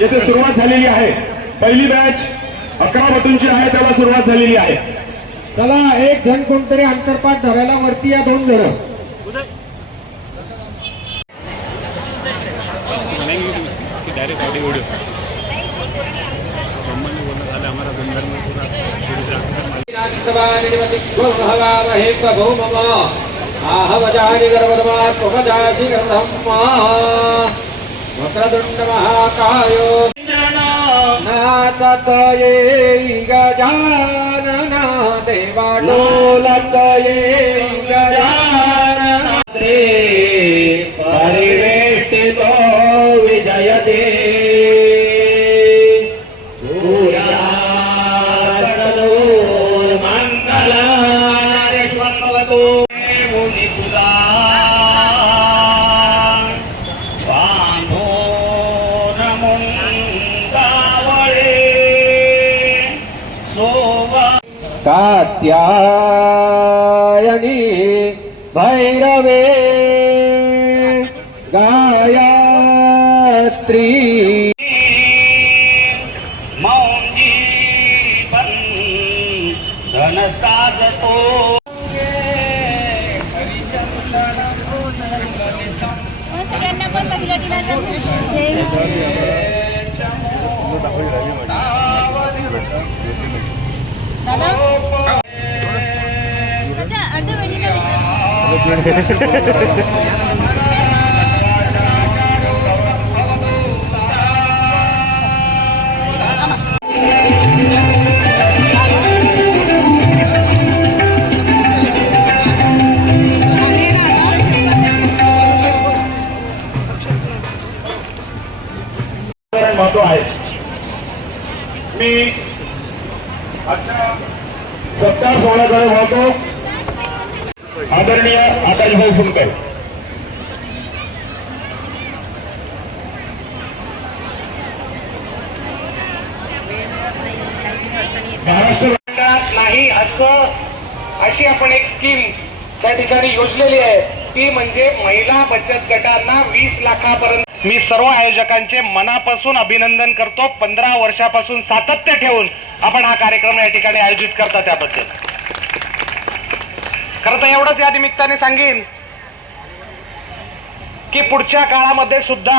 येथे सुरुवात झालेली आहे। पहिली बॅच 11 बटूंची आहे, त्याला सुरुवात झालेली आहे। चला एक जण कोणतरी अंतरपाठ धरायला वरती या, 2 जण डायरेक्ट ऑडियो वीडियो वक्रतुंड महाकायो नाचत येई गजानन देवा डोलत येई गजानन श्री परिवेष्टितो विजयते कात्यायनी भैरवे गायत्री मौंजी धन साजतो महत्व आहे। मी आजच्या सत्कार सोहळ्याकडे वळतो। आदरणीय आकाशभाऊ फुंडकर, महाराष्ट्र नाही असं अशी आपण एक स्कीम त्या ठिकाणी योजलेली आहे, ती म्हणजे महिला बचत गटांना 20 लाखापर्यंत। मी सर्व आयोजकांचे मनापासून अभिनंदन करतो। 15 वर्षापासून सातत्य ठेवून आपण हा कार्यक्रम या ठिकाणी आयोजित करता त्याबद्दल। खरं तर एवढंच या निमित्ताने सांगेन की पुढच्या काळामध्ये सुद्धा